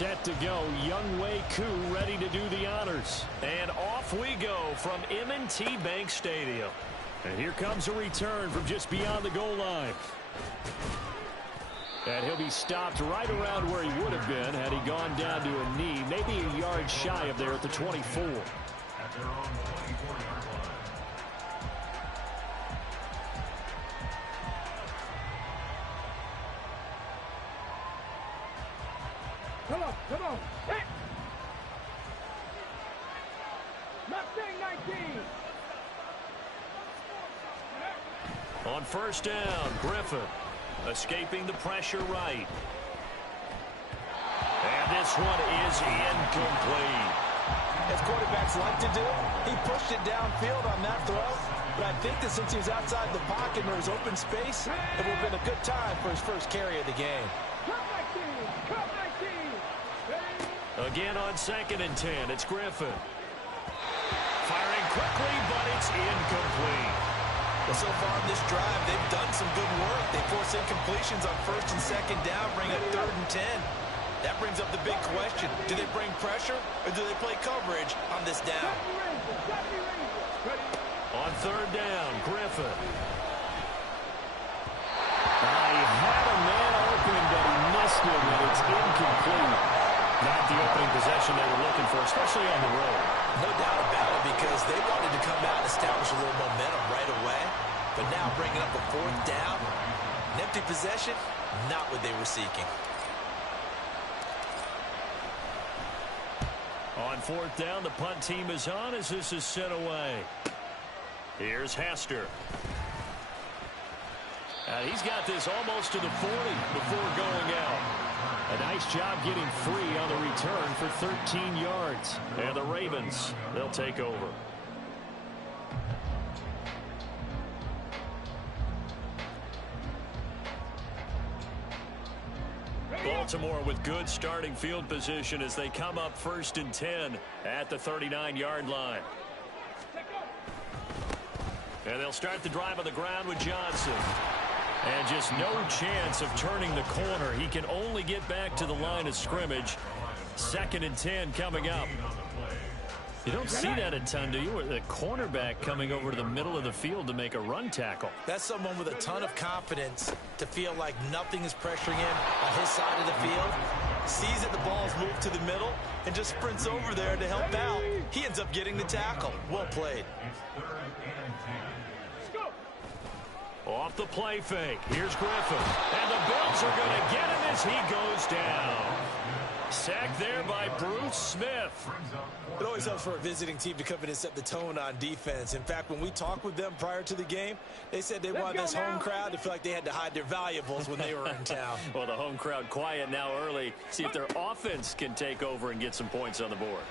set to go. Younghoe Koo ready to do the honors. And off we go from M&T Bank Stadium. And here comes a return from just beyond the goal line. And he'll be stopped right around where he would have been had he gone down to a knee, maybe a yard shy of there at the 24. Come on. Hit. Mustang 19. On first down, Griffin escaping the pressure right. And this one is incomplete. As quarterbacks like to do, he pushed it downfield on that throw. But I think that since he was outside the pocket and there was open space, it would have been a good time for his first carry of the game. Again on 2nd and 10, it's Griffin. Firing quickly, but it's incomplete. Well, so far in this drive, they've done some good work. They force incompletions on 1st and 2nd down, bring up 3rd and 10. That brings up the big question. Do they bring pressure or do they play coverage on this down? On 3rd down, Griffin. He had a man open, but he missed him, and it's incomplete. Not the opening possession they were looking for, especially on the road. No doubt about it, because they wanted to come out and establish a little momentum right away. But now bringing up a 4th down, an empty possession, not what they were seeking. On 4th down, the punt team is on as this is sent away. Here's Hester. He's got this almost to the 40 before going out. A nice job getting free on the return for 13 yards. And the Ravens, they'll take over. Baltimore with good starting field position as they come up 1st and 10 at the 39-yard line. And they'll start the drive on the ground with Johnson. And just no chance of turning the corner. He can only get back to the line of scrimmage. 2nd and 10 coming up. You don't see that a ton, do you? The cornerback coming over to the middle of the field to make a run tackle. That's someone with a ton of confidence to feel like nothing is pressuring him on his side of the field. Sees that the ball is moved to the middle and just sprints over there to help out. He ends up getting the tackle. Well played. Off the play fake. Here's Griffin. And the Bills are going to get him as he goes down. Sacked there by Bruce Smith. It always helps for a visiting team to come in and set the tone on defense. In fact, when we talked with them prior to the game, they said they wanted this home crowd to feel like they had to hide their valuables when they were in town. Well, the home crowd quiet now early. See if their offense can take over and get some points on the board.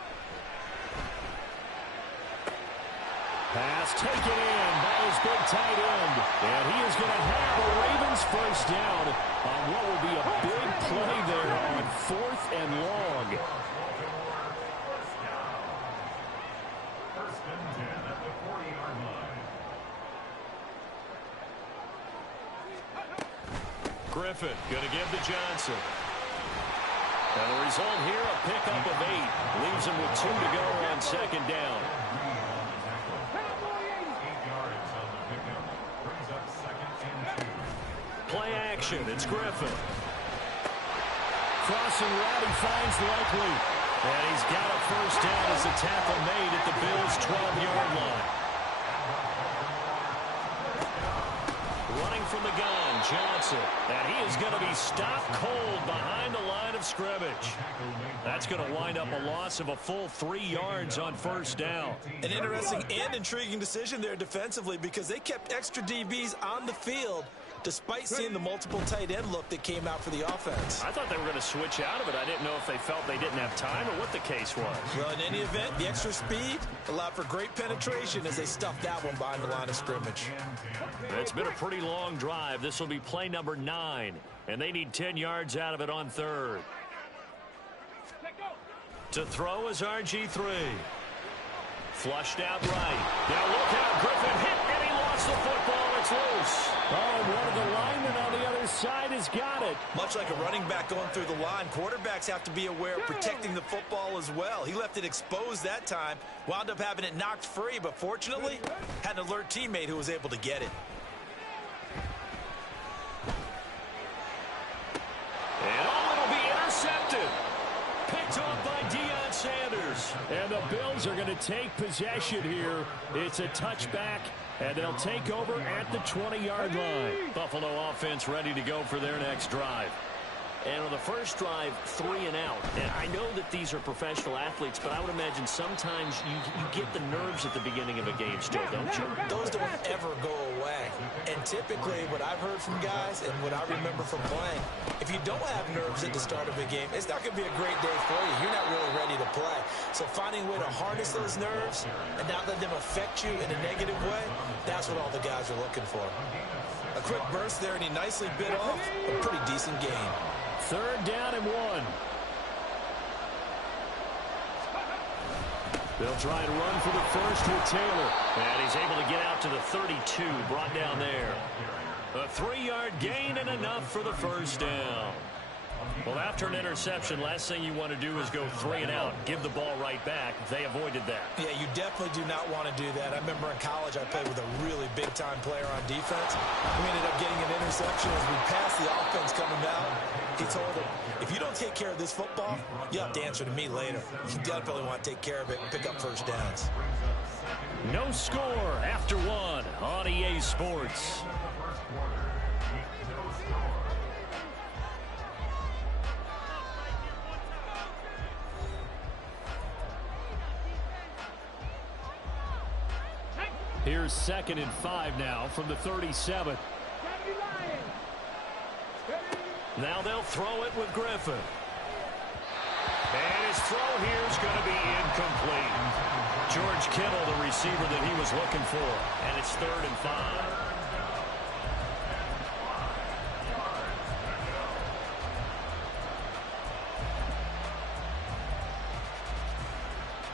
Pass taken in by his big tight end. And he is going to have a Ravens first down on what will be a big play there on 4th and long. Griffin going to give to Johnson. And the result here, a pickup of 8. Leaves him with 2 to go on 2nd down. Play action. It's Griffin. Crossing route, he finds Likely. And he's got a first down as the tackle made at the Bills' 12-yard line. Running from the gun, Johnson. And he is going to be stopped cold behind the line of scrimmage. That's going to wind up a loss of a full 3 yards on first down. An interesting and intriguing decision there defensively because they kept extra DBs on the field despite seeing the multiple tight end look that came out for the offense. I thought they were going to switch out of it. I didn't know if they felt they didn't have time or what the case was. Well, in any event, the extra speed allowed for great penetration as they stuffed that one behind the line of scrimmage. It's been a pretty long drive. This will be play number 9, and they need 10 yards out of it on 3rd. To throw is RG3. Flushed out right. Now look out, Griffin hit, and he lost the football. It's loose. Oh, one of the linemen on the other side has got it. Much like a running back going through the line, quarterbacks have to be aware of protecting the football as well. He left it exposed that time, wound up having it knocked free, but fortunately, had an alert teammate who was able to get it. And it'll be intercepted. Picked off by Deion Sanders. And the Bills are going to take possession here. It's a touchback, and they'll take over at the 20-yard line. Buffalo offense ready to go for their next drive. And on the first drive, 3 and out. And I know that these are professional athletes, but I would imagine sometimes you get the nerves at the beginning of a game still, don't you? Those don't ever go away. And typically what I've heard from guys and what I remember from playing, if you don't have nerves at the start of a game, it's not going to be a great day for you. You're not really ready to play. So finding a way to harness those nerves and not let them affect you in a negative way, that's what all the guys are looking for. A quick burst there, and he nicely bit off a pretty decent gain. 3rd down and 1. They'll try and run for the first with Taylor. And he's able to get out to the 32, brought down there. A 3-yard gain and enough for the first down. Well, after an interception, last thing you want to do is go 3 and out, give the ball right back. They avoided that. Yeah, you definitely do not want to do that. I remember in college I played with a really big-time player on defense. We ended up getting an interception as we passed the offense coming out. He told him, if you don't take care of this football, you'll have to answer to me later. You definitely want to take care of it and pick up first downs. No score after 1 on EA Sports. Here's 2nd and 5 now from the 37. Now they'll throw it with Griffin. And his throw here is going to be incomplete. George Kittle, the receiver that he was looking for. And it's 3rd and 5.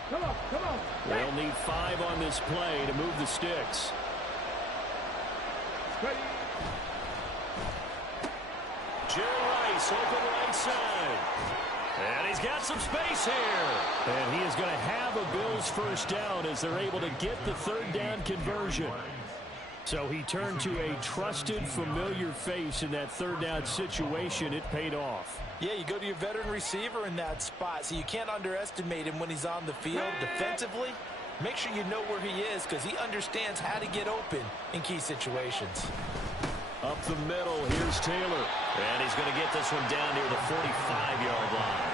Come on, come on. They'll need 5 on this play to move the sticks. Ready. Jerry Rice, open right side. And he's got some space here. And he is going to have a Bills first down as they're able to get the 3rd down conversion. So he turned to a trusted, familiar face in that 3rd down situation. It paid off. Yeah, you go to your veteran receiver in that spot, so you can't underestimate him when he's on the field defensively. Make sure you know where he is because he understands how to get open in key situations. Up the middle, here's Taylor. And he's going to get this one down near the 45-yard line.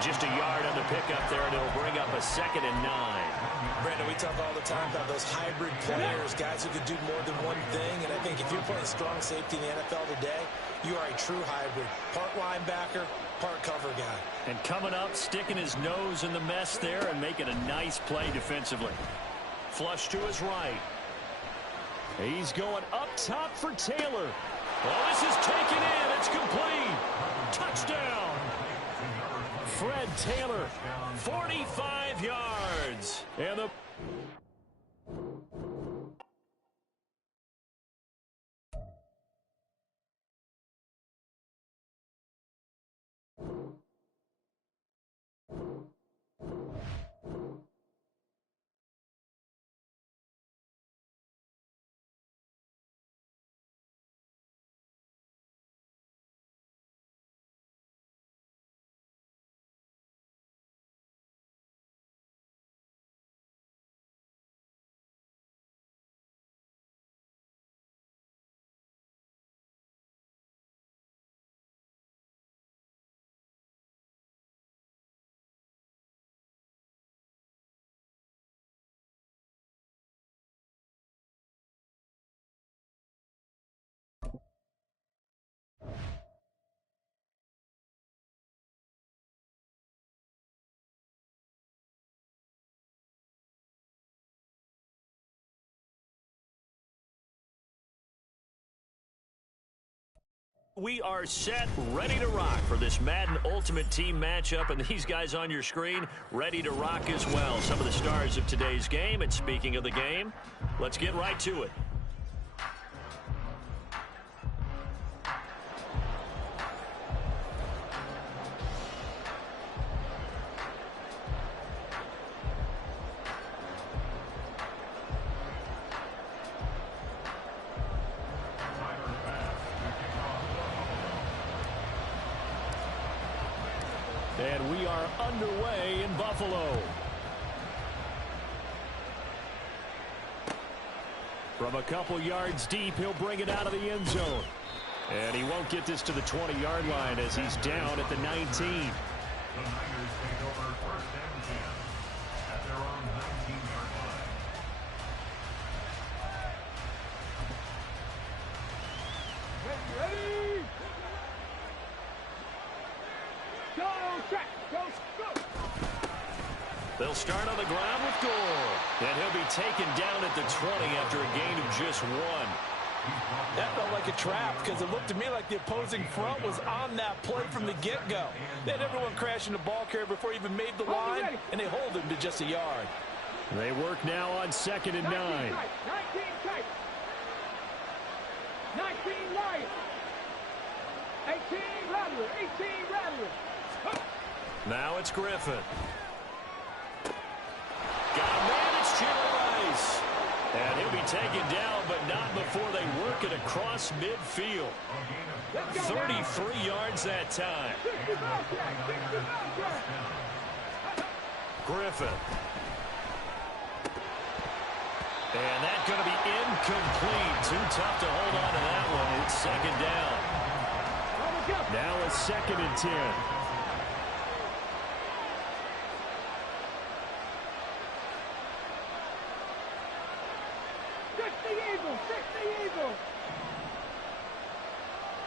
Just a yard on the pickup there, and it'll bring up a 2nd and 9. Brandon, we talk all the time about those hybrid players, guys who can do more than one thing. And I think if you're playing strong safety in the NFL today, you are a true hybrid. Part linebacker, part cover guy. And coming up, sticking his nose in the mess there and making a nice play defensively. Flush to his right. He's going up top for Taylor. Well, this is taken in. It's complete. Touchdown. Fred Taylor, 45 yards. And the... We are set, ready to rock for this Madden Ultimate Team matchup, and these guys on your screen ready to rock as well. Some of the stars of today's game, and speaking of the game, let's get right to it. And we are underway in Buffalo. From a couple yards deep, he'll bring it out of the end zone. And he won't get this to the 20-yard line as he's down at the 19. They'll start on the ground with Gore. And he'll be taken down at the 20 after a gain of just 1. That felt like a trap because it looked to me like the opposing front was on that play from the get-go. They had everyone crashing the ball carrier before he even made the line, and they hold him to just a yard. They work now on 2nd and 9. 19 tight. 19 Lions. 18 Rattler. 18 Rattler. Now it's Griffin. Got a man, it's Jerry Rice. And he'll be taken down, but not before they work it across midfield. 33 yards that time. Griffin. And that's going to be incomplete. Too tough to hold on to that one. It's 2nd down. Now it's 2nd and 10.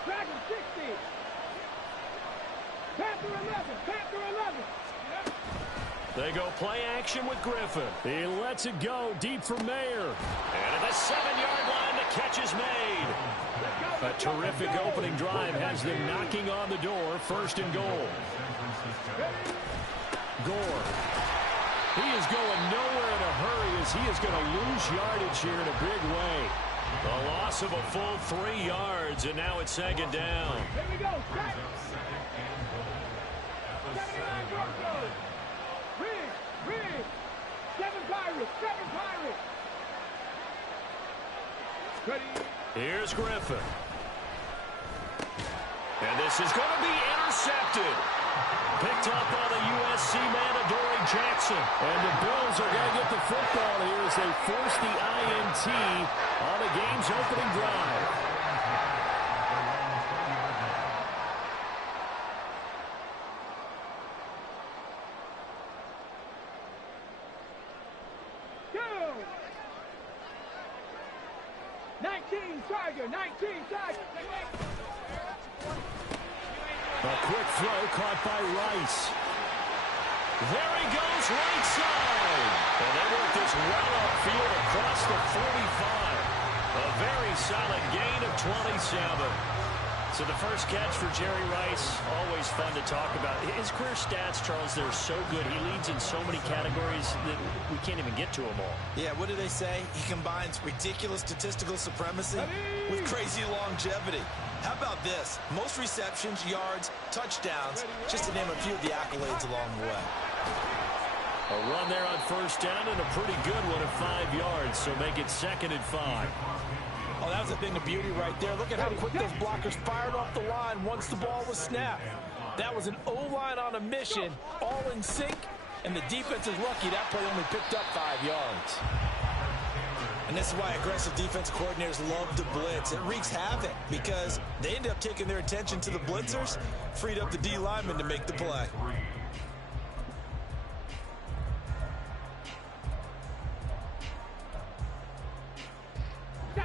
Dragon 60. Panther 11. Panther 11. They go play action with Griffin. He lets it go deep for Mayer. And at the 7-yard line, the catch is made. A terrific opening drive has them knocking on the door. 1st and goal. Gore. He is going nowhere in a hurry as he is going to lose yardage here in a big way. The loss of a full 3 yards, and now it's 2nd down. Here we go. 79 Broncos. Ridge. 7 Pirates. 7 Pirates. Ready. Here's Griffin. And this is going to be intercepted. Picked up by the USC man, Adoree Jackson. And the Bills are going to get the football here as they force the INT on the game's opening drive. Go! 19 Tiger. 19 Tiger. A quick throw caught by Rice. There he goes, right side. And they work this well upfield across the 45. A very solid gain of 27. So the first catch for Jerry Rice, always fun to talk about. His career stats, Charles, they're so good. He leads in so many categories that we can't even get to them all. Yeah, what do they say? He combines ridiculous statistical supremacy with crazy longevity. How about this? Most receptions, yards, touchdowns, just to name a few of the accolades along the way. A run there on 1st down and a pretty good one at 5 yards, so make it 2nd and 5. Oh, that was a thing of beauty right there. Look at how quick those blockers fired off the line once the ball was snapped. That was an O-line on a mission, all in sync, and the defense is lucky that play only picked up 5 yards. And this is why aggressive defense coordinators love to blitz. It wreaks havoc because they end up taking their attention to the blitzers, freed up the D lineman to make the play.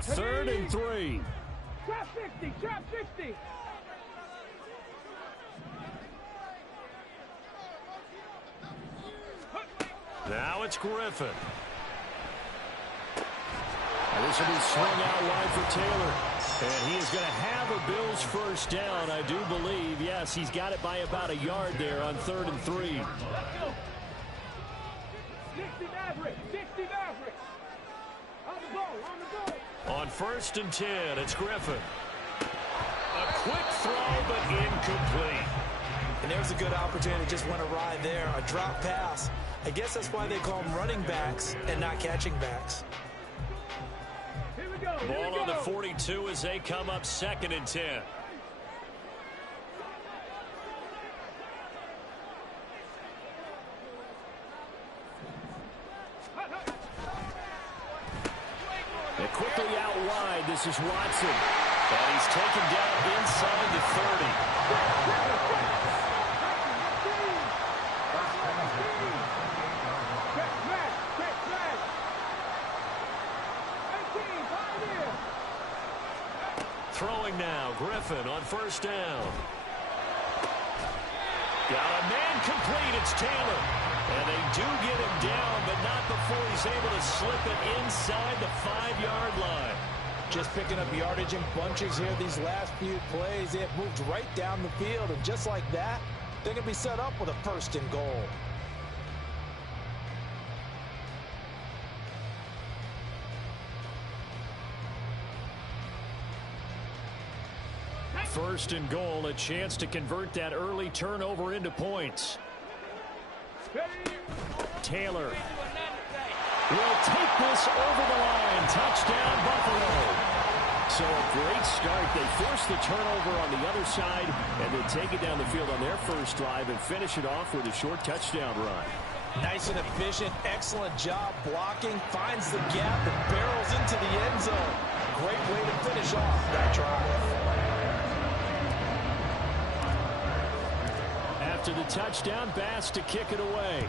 Third and 3. Trap 60. Trap 60. Now it's Griffin. And this will be swung out wide for Taylor. And he is going to have a Bills 1st down, I do believe. Yes, he's got it by about a yard there on 3rd and 3. 60 Maverick. 60 Maverick. On the ball. On the ball. On 1st and 10, it's Griffin. A quick throw, but incomplete. And there's a good opportunity to just went awry there. A drop pass. I guess that's why they call them running backs and not catching backs. Here we go. Ball on the 42 as they come up 2nd and 10. out wide. This is Watson. And he's taken down inside the 30. Throwing now, Griffin on first down. Got a man complete, it's Taylor. And they do get him down, but not before he's able to slip it inside the 5-yard line. Just picking up yardage in bunches here these last few plays. They have moved right down the field, and just like that, they're going to be set up with a 1st and goal. First and goal, a chance to convert that early turnover into points. Taylor will take this over the line. Touchdown, Buffalo. So a great start. They force the turnover on the other side and then take it down the field on their first drive and finish it off with a short touchdown run. Nice and efficient, excellent job blocking, finds the gap and barrels into the end zone. Great way to finish off that drive. After the touchdown, Bass to kick it away.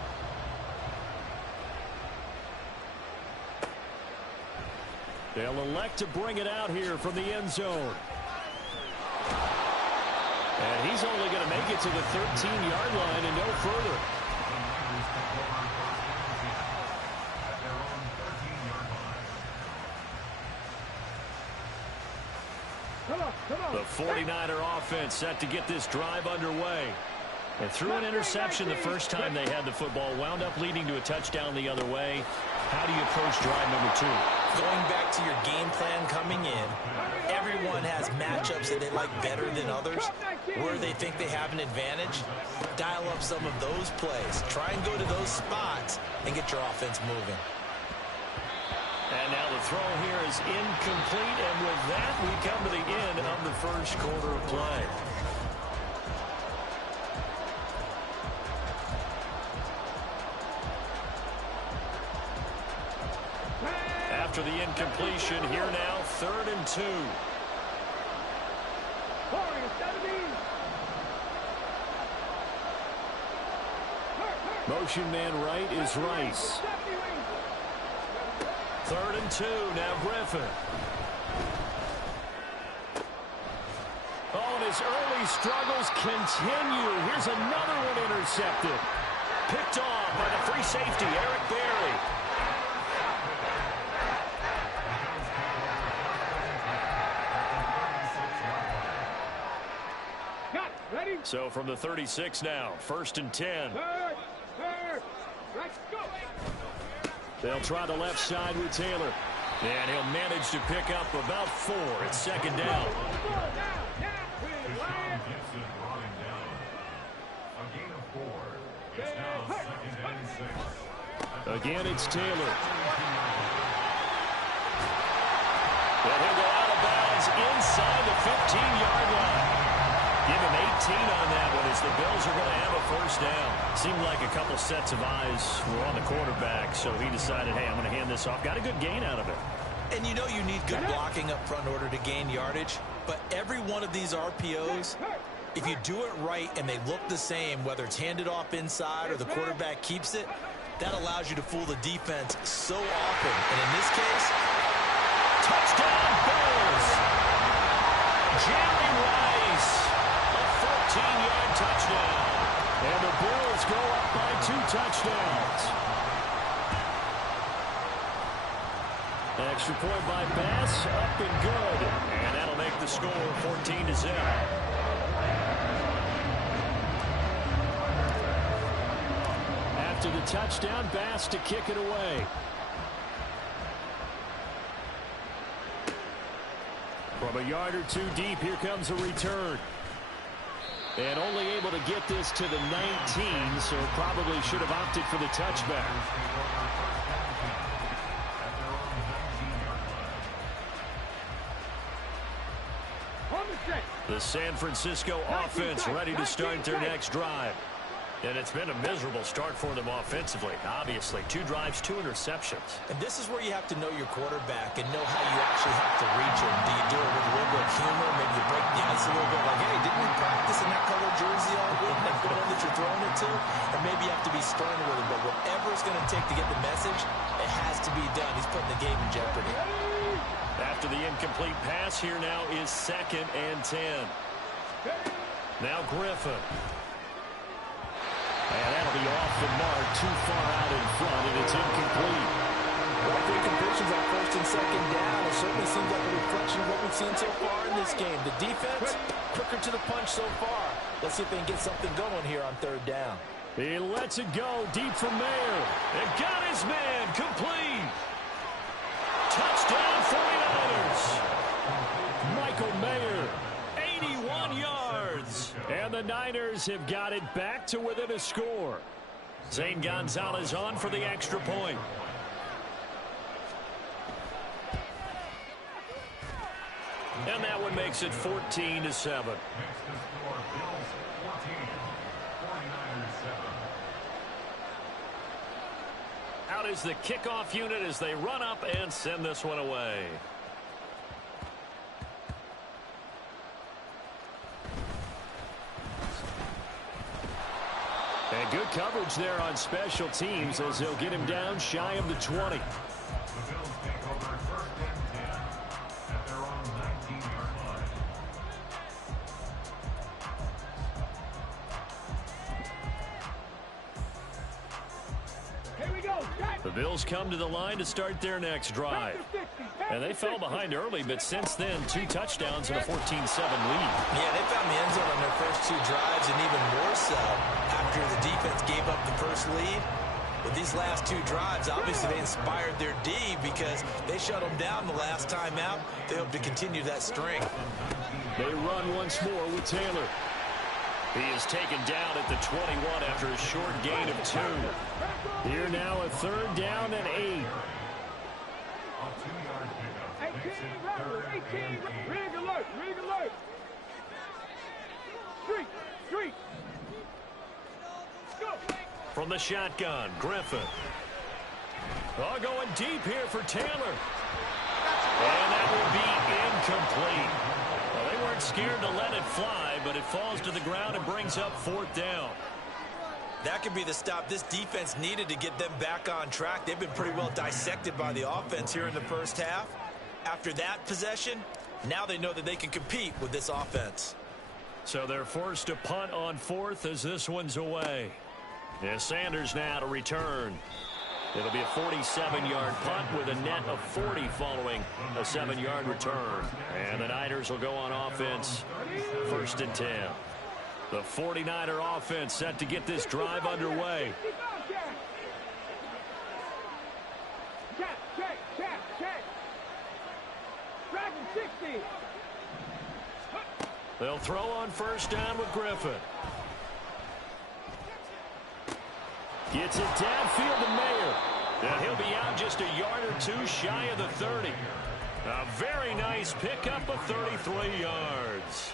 They'll elect to bring it out here from the end zone. And he's only going to make it to the 13-yard line and no further. The 49er offense set to get this drive underway. And threw an interception the first time they had the football, wound up leading to a touchdown the other way. How do you approach drive number 2? Going back to your game plan coming in, everyone has matchups that they like better than others. Where they think they have an advantage, dial up some of those plays. Try and go to those spots and get your offense moving. And now the throw here is incomplete, and with that we come to the end of the first quarter of play. After the incompletion, here now, 3rd and 2. Motion man right is Rice. 3rd and 2, now Griffin. Oh, and his early struggles continue. Here's another one intercepted. Picked off by the free safety, Eric Berry. So from the 36 now, 1st and 10. Let's go. They'll try the left side with Taylor. And he'll manage to pick up about 4. It's 2nd down. Again, it's Taylor. And he'll go out of bounds inside the 15-yard line. Give him 18 on that one as the Bills are going to have a 1st down. Seemed like a couple sets of eyes were on the quarterback, so he decided, hey, I'm going to hand this off. Got a good gain out of it. And you know you need good blocking up front in order to gain yardage, but every one of these RPOs, if you do it right and they look the same, whether it's handed off inside or the quarterback keeps it, that allows you to fool the defense so often. And in this case, touchdown Bills! Jerry Rice, a 14-yard touchdown. And the Bills go up by 2 touchdowns. Extra point by Bass, up and good. And that'll make the score 14-0. After the touchdown, Bass to kick it away. From a yard or 2 deep, here comes a return. And only able to get this to the 19, so probably should have opted for the touchback. The San Francisco offense ready to start their next drive. And it's been a miserable start for them offensively, obviously. 2 drives, 2 interceptions. And this is where you have to know your quarterback and know how you actually have to reach him. Do you do it with a little bit of humor? Maybe you break the ice a little bit like, hey, didn't we practice in that color jersey all week? That girl that you're throwing it to? Or maybe you have to be stern with him. But whatever it's going to take to get the message, it has to be done. He's putting the game in jeopardy. After the incomplete pass, here now is 2nd and 10. Now Griffin. And that'll be off the mark, too far out in front, and it's incomplete. Well, 3 completions on 1st and 2nd down. It certainly seems like a reflection of what we've seen so far in this game. The defense, quicker to the punch so far. Let's see if they can get something going here on 3rd down. He lets it go deep for Mayer. And got his man, complete. Touchdown 49ers. Michael Mayer, 81 yards. And the Niners have got it back to within a score. Zane Gonzalez on for the extra point. And that one makes it 14-7. Out is the kickoff unit as they run up and send this one away. And good coverage there on special teams as they'll get him down shy of the 20. The Bills come to the line to start their next drive. And they fell behind early, but since then, 2 touchdowns and a 14-7 lead. Yeah, they found the end zone on their first 2 drives, and even more so after the defense gave up the first lead. With these last 2 drives, obviously they inspired their D because they shut them down the last time out. They hope to continue that string. They run once more with Taylor. He is taken down at the 21 after a short gain of 2. Here now a 3rd down and 8. 18, rig alert, rig alert. Street. Go. From the shotgun, Griffin. Oh, going deep here for Taylor. And that will be incomplete. Well, they weren't scared to let it fly, but it falls to the ground and brings up 4th down. That could be the stop this defense needed to get them back on track. They've been pretty well dissected by the offense here in the first half. After that possession, now they know that they can compete with this offense. So they're forced to punt on 4th as this one's away. And Sanders now to return. It'll be a 47-yard punt with a net of 40 following a 7-yard return. And the Niners will go on offense, 1st and 10. The 49er offense set to get this drive underway. Check. Dragon 60. They'll throw on 1st down with Griffin. Gets it downfield to Mayer. And he'll be out just a yard or 2 shy of the 30. A very nice pickup of 33 yards.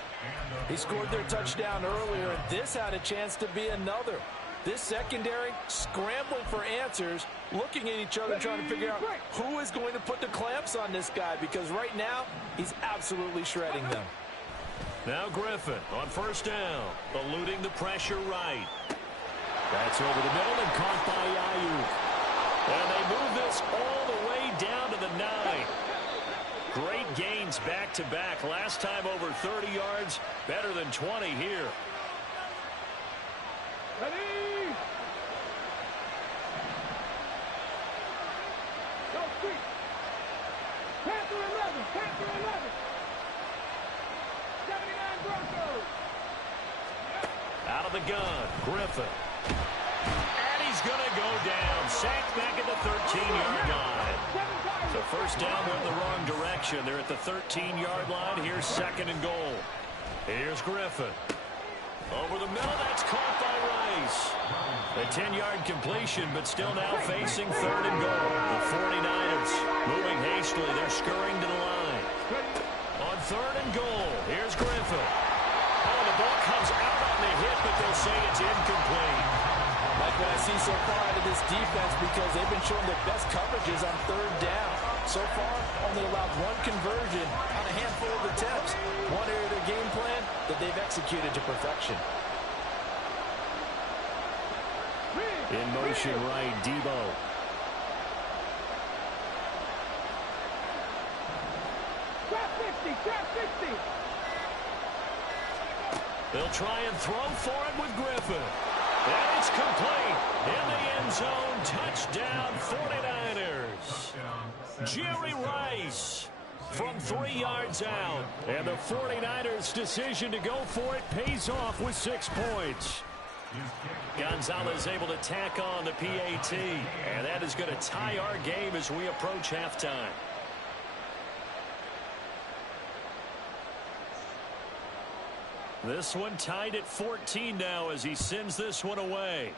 He scored their touchdown earlier, and this had a chance to be another. This secondary scrambling for answers, looking at each other, trying to figure out who is going to put the clamps on this guy, because right now, he's absolutely shredding them. Now Griffin on 1st down, eluding the pressure right. That's over the middle and caught by Ayuk. And they move this all the way down to the 9. Great gains back-to-back. Last time over 30 yards, better than 20 here. Ready? Go street. Panther 11. 79 Broncos. Out of the gun, Griffin. And he's going to go down. Sacked back at the 13-yard line. So 1st down went in the wrong direction. They're at the 13-yard line. Here's 2nd and goal. Here's Griffin. Over the middle, that's caught by Rice. A 10-yard completion, but still now facing 3rd and goal. The 49ers moving hastily. They're scurrying to the line. On 3rd and goal, here's Griffin. Oh, the ball comes out on the hit, but they'll say it's incomplete. Like what I see so far out of this defense, because they've been showing their best coverages on third down. So far, only allowed one conversion on a handful of attempts. One area of their game plan that they've executed to perfection. In motion right, Debo. Trap 50, trap 50. They'll try and throw for it with Griffin. And it's complete. In the end zone, touchdown 49ers. Jerry Rice from 3 yards out. And the 49ers' decision to go for it pays off with 6 points. Gonzalez able to tack on the PAT. And that is going to tie our game as we approach halftime. This one tied at 14 now as he sends this one away.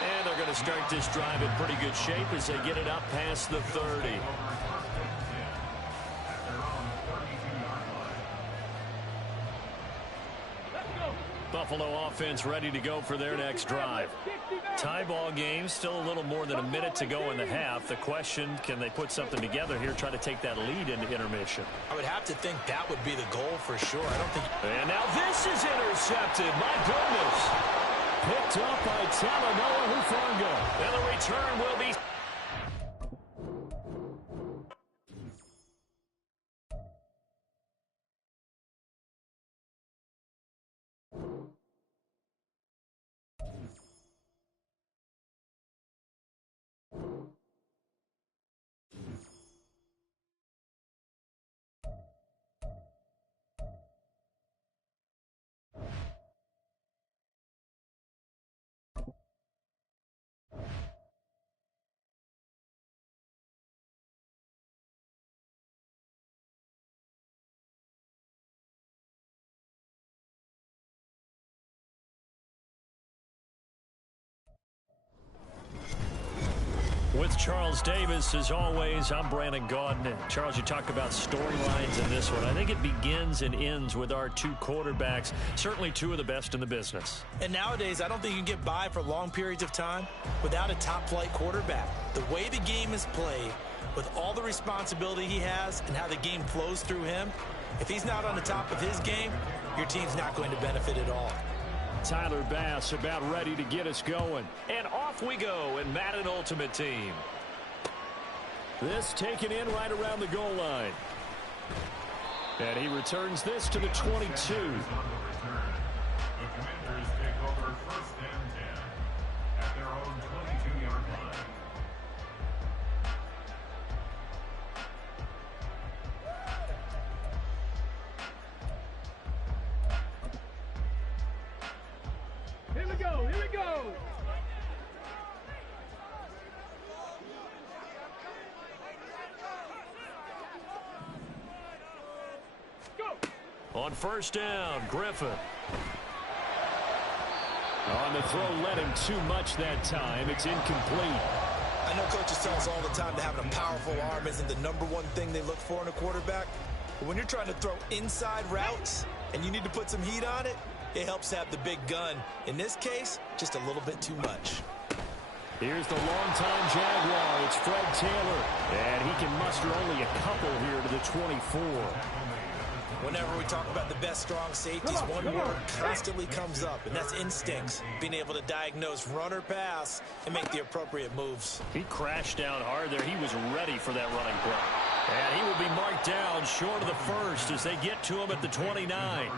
And they're going to start this drive in pretty good shape as they get it up past the 30. Buffalo offense ready to go for their next drive. Tie ball game, still a little more than a minute to go in the half. The question, can they put something together here, try to take that lead into intermission? I would have to think that would be the goal for sure. I don't think... And now this is intercepted. My goodness. Picked up by Talanoa Hufanga. And the return will be... With Charles Davis, as always, I'm Brandon Gaudin. Charles, you talk about storylines in this one. I think it begins and ends with our 2 quarterbacks, certainly 2 of the best in the business. And nowadays, I don't think you can get by for long periods of time without a top-flight quarterback. The way the game is played, with all the responsibility he has and how the game flows through him, if he's not on the top of his game, your team's not going to benefit at all. Tyler Bass about ready to get us going. And off we go in Madden Ultimate Team. This taken in right around the goal line. And he returns this to the 22. The Commanders take over 1st and 10 at their own 22-yard line. Here we go, here we go. Go. On 1st down, Griffin. On the throw, led him too much that time. It's incomplete. I know coaches tell us all the time that having a powerful arm isn't the #1 thing they look for in a quarterback. But when you're trying to throw inside routes and you need to put some heat on it, it helps have the big gun. In this case, just a little bit too much. Here's the longtime Jaguar. It's Fred Taylor. And he can muster only a couple here to the 24. Whenever we talk about the best strong safeties, one word constantly comes up, and that's instincts. Being able to diagnose run or pass and make the appropriate moves. He crashed down hard there. He was ready for that running play. And he will be marked down short of the first as they get to him at the 29.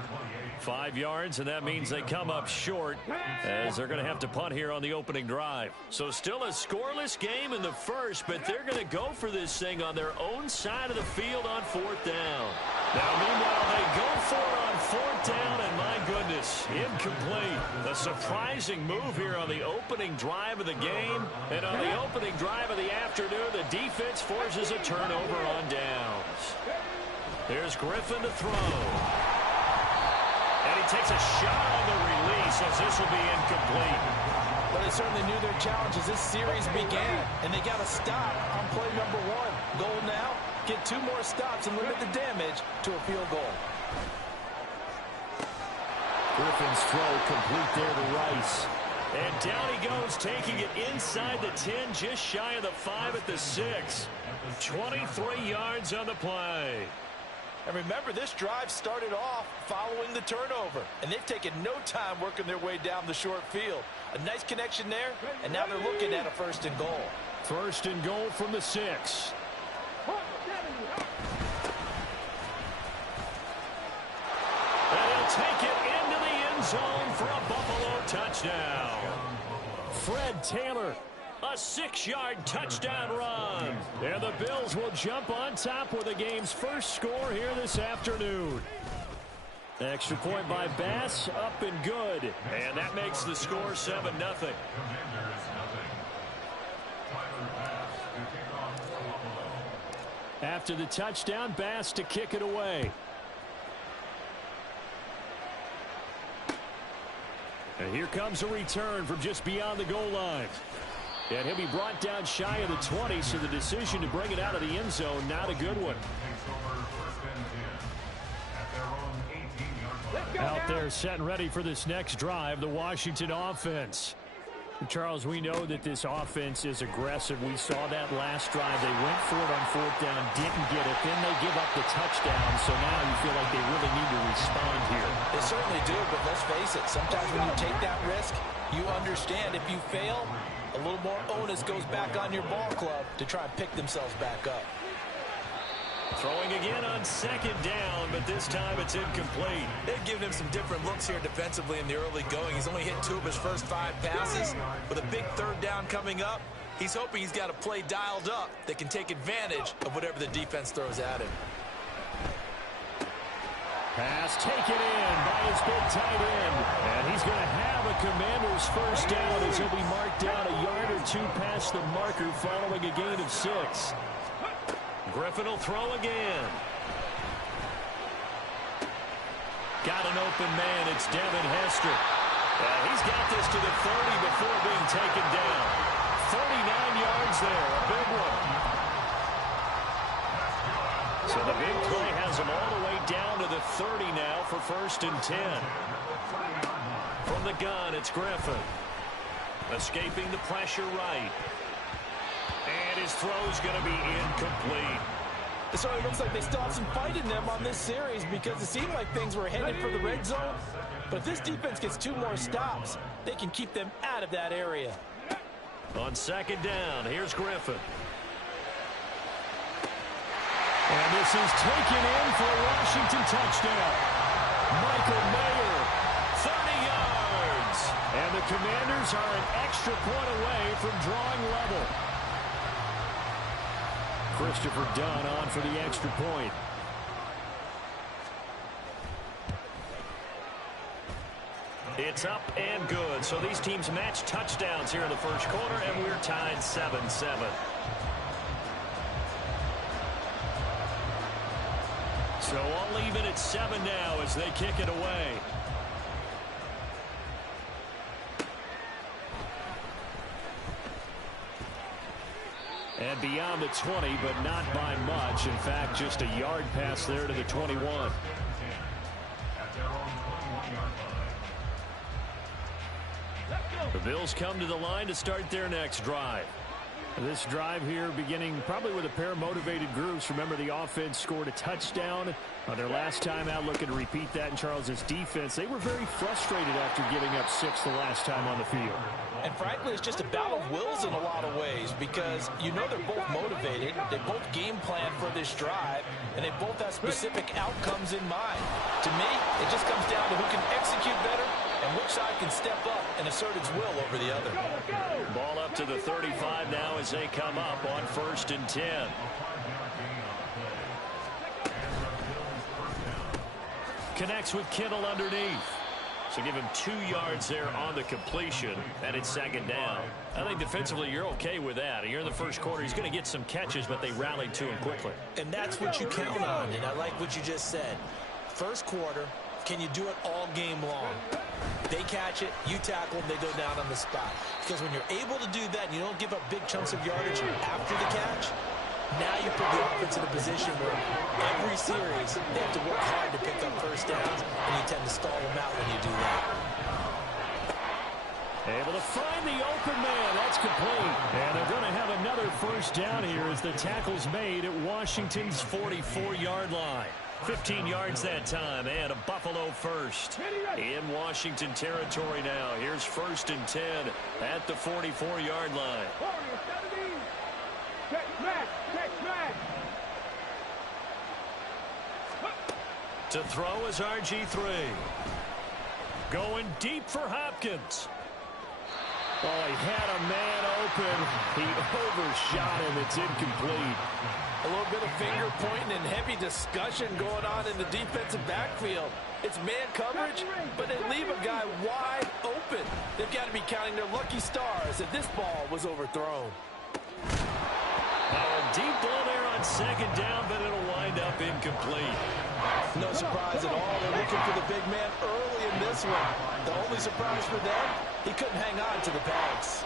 5 yards, and that means they come up short as they're going to have to punt here on the opening drive. So still a scoreless game in the first, but they're going to go for this thing on their own side of the field on 4th down. Now, meanwhile, they go for it on 4th down, and my goodness, incomplete. A surprising move here on the opening drive of the game, and on the opening drive of the afternoon, the defense forces a turnover on downs. Here's Griffin to throw. And he takes a shot on the release as this will be incomplete. But they certainly knew their challenge as this series began, and they got a stop on play number 1. Goal now, get 2 more stops and limit the damage to a field goal. Griffin's throw complete there to Rice. And down he goes, taking it inside the 10, just shy of the 5 at the 6. 23 yards on the play. And remember, this drive started off following the turnover, and they've taken no time working their way down the short field. A nice connection there, and now they're looking at a 1st and goal. 1st and goal from the 6. And he'll take it into the end zone for a Buffalo touchdown. Fred Taylor, a 6-yard touchdown run. And the Bills will jump on top with the game's first score here this afternoon. Extra point by Bass, up and good. And that makes the score 7-0. After the touchdown, Bass to kick it away. And here comes a return from just beyond the goal line. And he'll be brought down shy of the 20, so the decision to bring it out of the end zone, not a good one. Out there set and ready for this next drive, the Washington offense. Charles, we know that this offense is aggressive. We saw that last drive. They went for it on 4th down, didn't get it. Then they give up the touchdown, so now you feel like they really need to respond here. They certainly do, but let's face it. Sometimes when you take that risk, you understand if you fail, a little more onus goes back on your ball club to try and pick themselves back up. Throwing again on 2nd down, but this time it's incomplete. They've given him some different looks here defensively in the early going. He's only hit 2 of his first 5 passes. With a big 3rd down coming up, he's hoping he's got a play dialed up that can take advantage of whatever the defense throws at him. Pass taken in by his big tight end. And he's going to have a Commander's first down as he'll be marked down a yard or 2 past the marker following a gain of 6. Griffin will throw again. Got an open man. It's Devin Hester. He's got this to the 30 before being taken down. 39 yards there. A big one. So the big play has him all the way down to the 30 now for 1st and 10. From the gun, it's Griffin. Escaping the pressure right. And his throw's going to be incomplete. It certainly looks like they still have some fight in them on this series because it seemed like things were headed for the red zone. But if this defense gets 2 more stops, they can keep them out of that area. On 2nd down, here's Griffin. And this is taken in for a Washington touchdown. Michael Mayer, 30 yards. And the Commanders are an extra point away from drawing level. Christopher Dunn on for the extra point. It's up and good. So these teams match touchdowns here in the first quarter, and we're tied 7-7. So all even at 7 now as they kick it away. And beyond the 20, but not by much. In fact, just a yard pass there to the 21. The Bills come to the line to start their next drive. This drive here beginning probably with a pair of motivated groups. Remember, the offense scored a touchdown on their last time out, looking to repeat that in Charles's defense. They were very frustrated after giving up 6 the last time on the field. And frankly, it's just a battle of wills in a lot of ways because you know they're both motivated, they both game plan for this drive, and they both have specific outcomes in mind. To me, it just comes down to who can execute better and which side can step up and assert its will over the other. Ball up to the 35 now as they come up on 1st and 10. Connects with Kittle underneath. So give him 2 yards there on the completion, and it's 2nd down. I think defensively you're okay with that. You're in the first quarter. He's going to get some catches, but they rallied to him quickly. And that's what you count on, and I like what you just said. First quarter, can you do it all game long? They catch it, you tackle them, they go down on the spot. Because when you're able to do that and you don't give up big chunks of yardage after the catch, now you put the offense in a position where every series they have to work hard to pick up first downs, and you tend to stall them out when you do that. Able to find the open man. That's complete. And they're going to have another first down here as the tackle's made at Washington's 44-yard line. 15 yards that time, and a Buffalo first. In Washington territory now. Here's 1st and 10 at the 44-yard line. To throw is RG3. Going deep for Hopkins. Oh, he had a man open. He overshot him. It's incomplete. A little bit of finger pointing and heavy discussion going on in the defensive backfield. It's man coverage, but they leave a guy wide open. They've got to be counting their lucky stars that this ball was overthrown. A deep ball there on 2nd down, but it'll wind up incomplete. No surprise at all. They're looking for the big man early in this one. The only surprise for them, he couldn't hang on to the pass.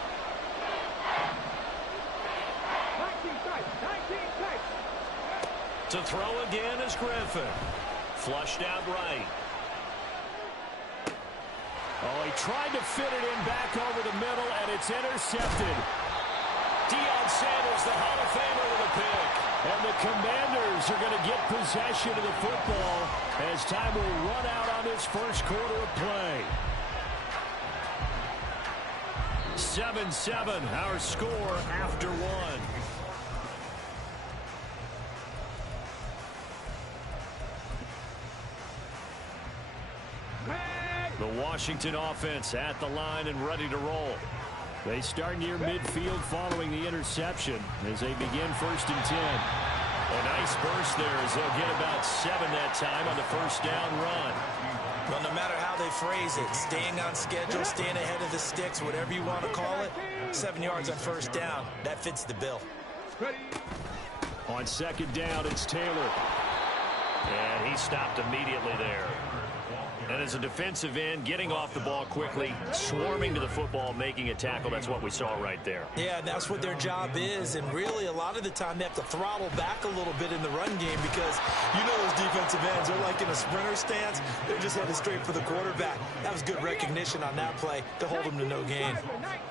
To throw again is Griffin. Flushed out right. Oh, he tried to fit it in back over the middle, and it's intercepted. Deion Sanders, the Hall of Famer, with a pick. And the Commanders are going to get possession of the football as time will run out on this first quarter of play. 7-7, our score after one. The Washington offense at the line and ready to roll. They start near midfield following the interception as they begin 1st and 10. A nice burst there as they'll get about 7 that time on the first down run. Well, no matter how they phrase it, staying on schedule, staying ahead of the sticks, whatever you want to call it, 7 yards on first down, that fits the bill. On 2nd down, it's Taylor. And he stopped immediately there. And as a defensive end, getting off the ball quickly, swarming to the football, making a tackle, that's what we saw right there. Yeah, that's what their job is, and really a lot of the time they have to throttle back a little bit in the run game because you know those defensive ends are like in a sprinter stance. They're just headed straight for the quarterback. That was good recognition on that play to hold them to no gain.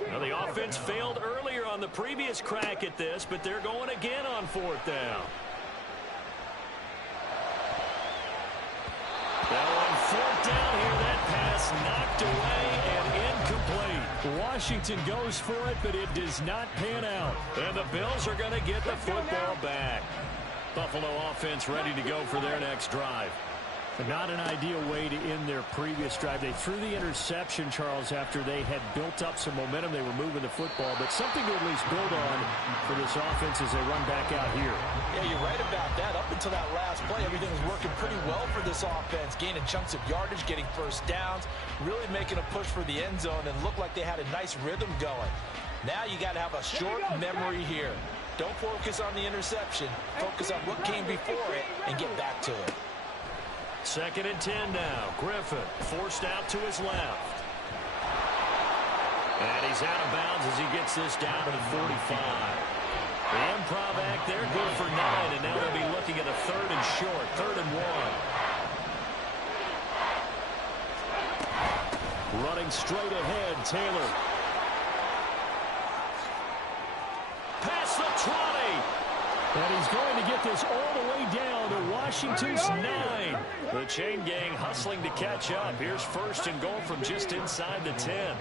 Now the offense failed earlier on the previous crack at this, but they're going again on 4th down. Now on 4th down here, that pass knocked away and incomplete. Washington goes for it, but it does not pan out. And the Bills are going to get the football back. Buffalo offense ready to go for their next drive. Not an ideal way to end their previous drive. They threw the interception, Charles, after they had built up some momentum. They were moving the football, but something to at least build on for this offense as they run back out here. Yeah, you're right about that. Up until that last play, everything was working pretty well for this offense, gaining chunks of yardage, getting first downs, really making a push for the end zone, and looked like they had a nice rhythm going. Now you got to have a short memory here. Don't focus on the interception. Focus on what came before it and get back to it. 2nd and 10 now. Griffin forced out to his left. And he's out of bounds as he gets this down to the 45. The improv act there, good for 9, and now they'll be looking at a 3rd and short, 3rd and 1. Running straight ahead, Taylor. Past the 20. And he's going to get this all the way down to Washington's 9. The chain gang hustling to catch up. Here's 1st and goal from just inside the 10.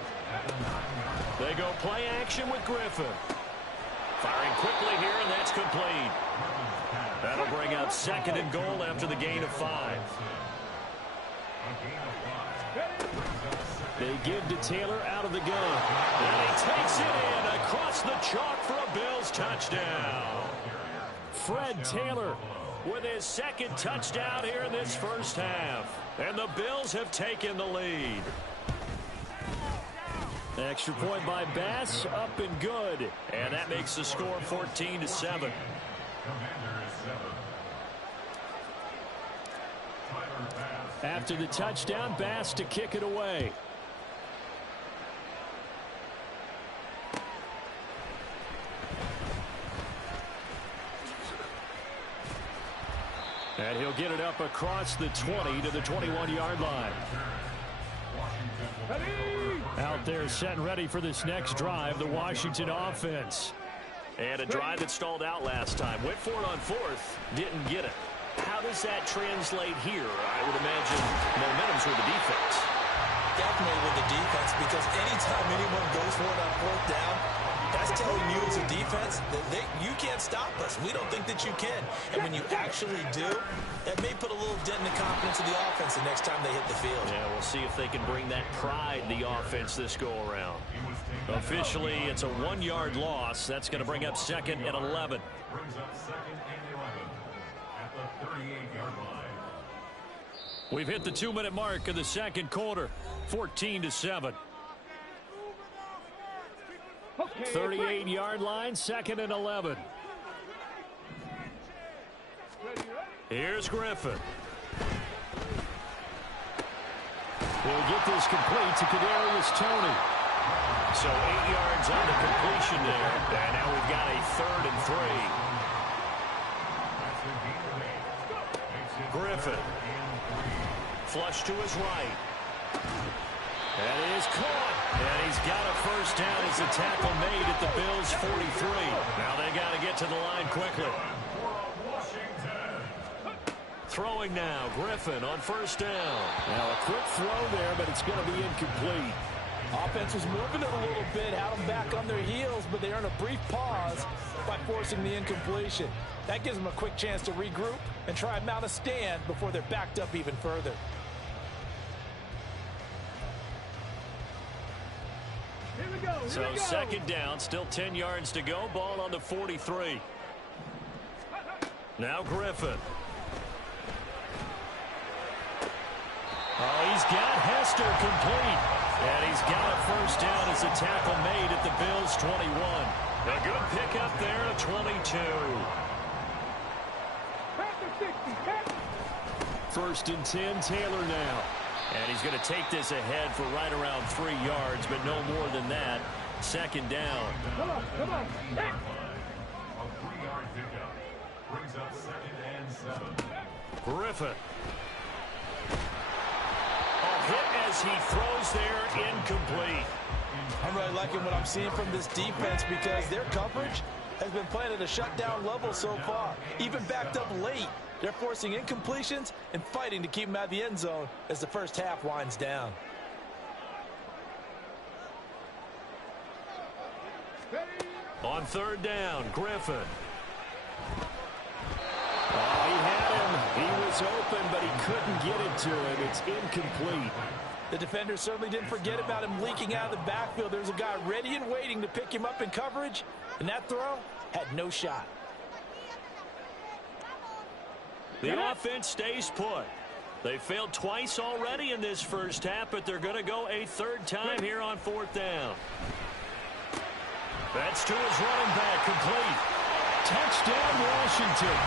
They go play action with Griffin. Firing quickly here, and that's complete. That'll bring up 2nd and goal after the gain of 5. They give to Taylor out of the gun. And he takes it in across the chalk for a Bills touchdown. Fred Taylor with his 2nd touchdown here in this first half. And the Bills have taken the lead. Extra point by Bass, up and good. And that makes the score 14-7. After the touchdown, Bass to kick it away. And he'll get it up across the 20 to the 21-yard line. Out there set and ready for this next drive, the Washington offense. And a drive that stalled out last time. Went for it on fourth, didn't get it. How does that translate here? I would imagine momentum's with the defense. Definitely with the defense, because anytime anyone goes for it on fourth down, that's telling you as a defense that you can't stop us. We don't think that you can. And when you actually do, that may put a little dent in the confidence of the offense the next time they hit the field. Yeah, we'll see if they can bring that pride in the offense this go-around. Officially, it's a 1-yard loss. That's going to bring up 2nd and 11. Brings up 2nd and 11 at the 38-yard line. We've hit the 2-minute mark of the second quarter, 14-7. 38-yard line, 2nd and 11. Here's Griffin. We'll get this complete to Kadarius Toney. So 8 yards on the completion there. And now we've got a 3rd and 3. Griffin. Flush to his right. That is caught. And he's got a first down as the tackle made at the Bills' 43. Now they got to get to the line quickly. Throwing now, Griffin on first down. Now a quick throw there, but it's going to be incomplete. Offense was moving it a little bit, had them back on their heels, but they earned a brief pause by forcing the incompletion. That gives them a quick chance to regroup and try and mount a stand before they're backed up even further. So 2nd down, still 10 yards to go. Ball on the 43. Now Griffin. Oh, he's got Hester complete. And he's got a first down as a tackle made at the Bills' 21. A good pickup there at 22. 1st and 10, Taylor now. And he's going to take this ahead for right around 3 yards, but no more than that. 2nd down. Come on. A 3-yard pickup brings up 2nd and 7. Griffin. A hit as he throws there, incomplete. I'm really liking what I'm seeing from this defense because their coverage has been playing at a shutdown level so far. Even backed up late, they're forcing incompletions and fighting to keep them out of the end zone as the first half winds down. On 3rd down, Griffin. Oh, he had him. He was open, but he couldn't get it to him. It's incomplete. The defender certainly didn't forget about him leaking out of the backfield. There's a guy ready and waiting to pick him up in coverage, and that throw had no shot. The offense stays put. They failed twice already in this first half, but they're going to go a 3rd time here on 4th down. That's to his running back, complete. Touchdown, Washington.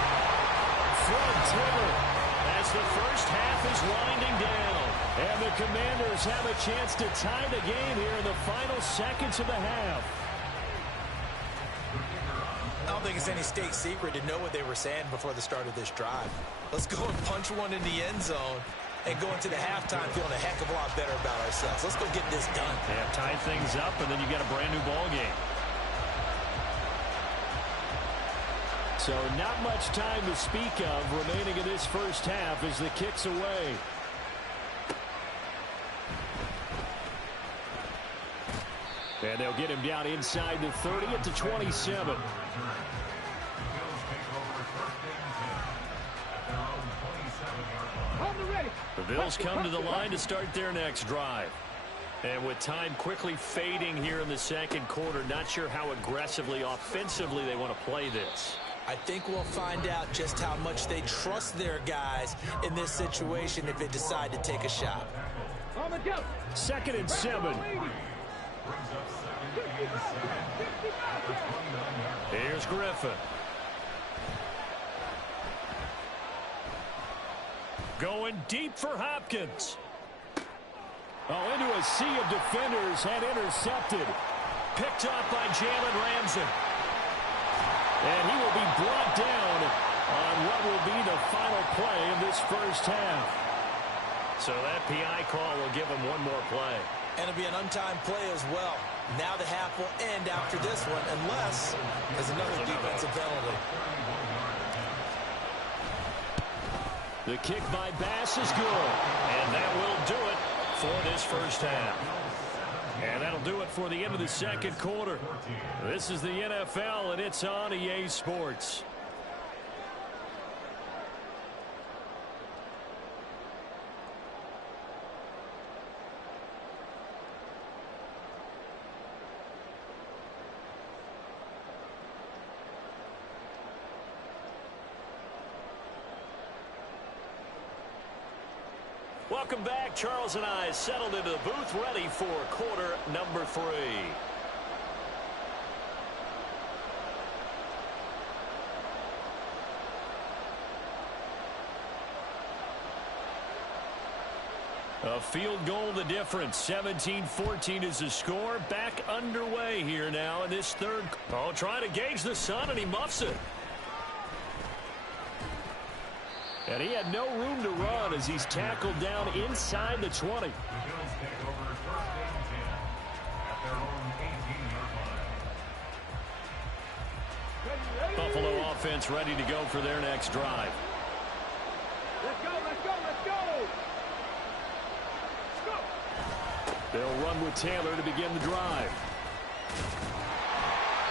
Fred Taylor as the first half is winding down. And the Commanders have a chance to tie the game here in the final seconds of the half. I don't think it's any state secret to know what they were saying before the start of this drive. Let's go and punch one in the end zone and go into the halftime feeling a heck of a lot better about ourselves. Let's go get this done. They have tied things up, and then you get a brand new ball game. So not much time to speak of remaining in this first half as the kick's away. And they'll get him down inside the 30 at the 27. The Bills come to the line to start their next drive. And with time quickly fading here in the second quarter, not sure how aggressively, offensively they want to play this. I think we'll find out just how much they trust their guys in this situation if they decide to take a shot. 2nd and 7. Here's Griffin. Going deep for Hopkins. Oh, into a sea of defenders and intercepted. Picked up by Jalen Ramsey. And he will be brought down on what will be the final play of this first half. So that PI call will give him one more play. And it'll be an untimed play as well. Now the half will end after this one, unless there's another defensive penalty. The kick by Bass is good. And that will do it for this first half. And that'll do it for the end of the second quarter. This is the NFL, and it's on EA Sports. Welcome back. Charles and I settled into the booth, ready for quarter number 3. A field goal the difference. 17-14 is the score. Back underway here now in this third. Oh, trying to gauge the sun, and he muffs it. And he had no room to run as he's tackled down inside the 20. The Bills take over first and 10 at their own 18-yard line. Buffalo offense ready to go for their next drive. Let's go, let's go, let's go! Let's go! They'll run with Taylor to begin the drive.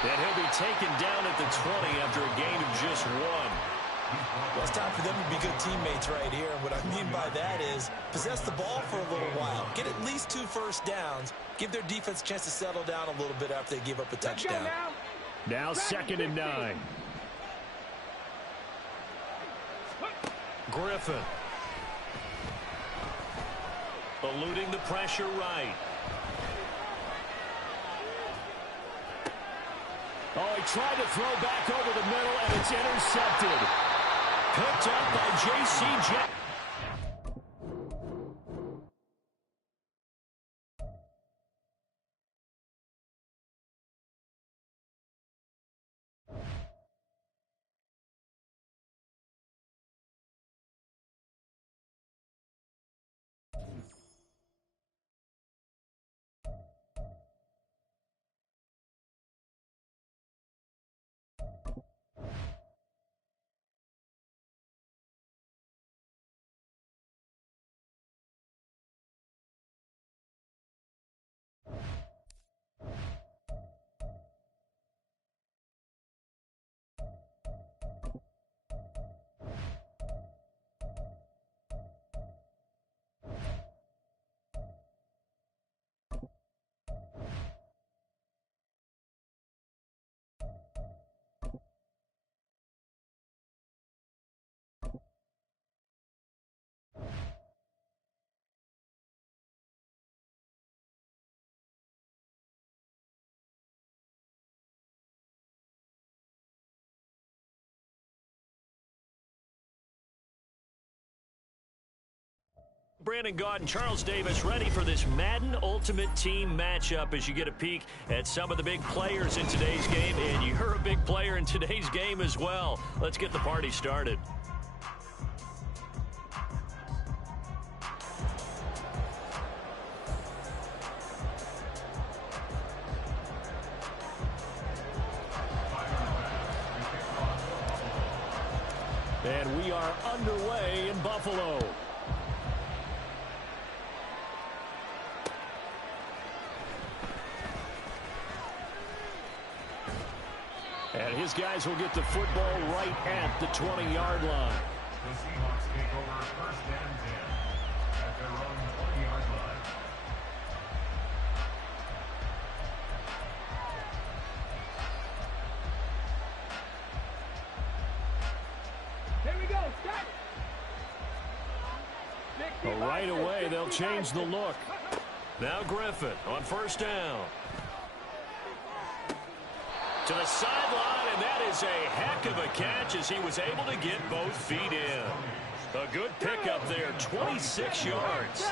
And he'll be taken down at the 20 after a gain of just 1. Well, it's time for them to be good teammates right here. And what I mean by that is possess the ball for a little while. Get at least 2 first downs. Give their defense a chance to settle down a little bit after they give up a touchdown. Now 2nd and 9. Griffin. Eluding the pressure right. Oh, he tried to throw back over the middle, and it's intercepted. Picked up by J.C. Jackson. Brandon Gaudin, Charles Davis ready for this Madden Ultimate Team matchup as you get a peek at some of the big players in today's game. And you're a big player in today's game as well. Let's get the party started. And we are underway in Buffalo. And his guys will get the football right at the 20-yard line. The Seahawks take over first and 10 at their own 20-yard line. Here we go, stop! Well, right away, they'll change the look. Now Griffin on first down. To the sideline, and that is a heck of a catch as he was able to get both feet in. A good pickup there, 26 yards.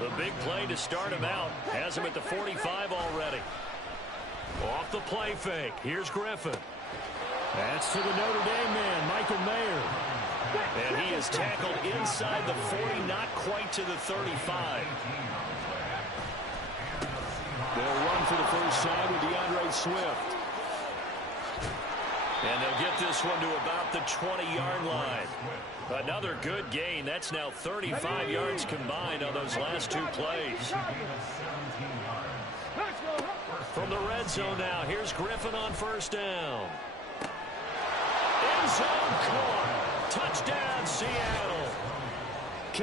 The big play to start him out. Has him at the 45 already. Off the play fake. Here's Griffin. That's to the Notre Dame man, Michael Mayer. And he is tackled inside the 40, not quite to the 35. They'll run for the first time with DeAndre Swift. And they'll get this one to about the 20-yard line. Another good gain. That's now 35 yards combined on those last two plays. From the red zone now, here's Griffin on first down. End zone caught. Touchdown, Seattle.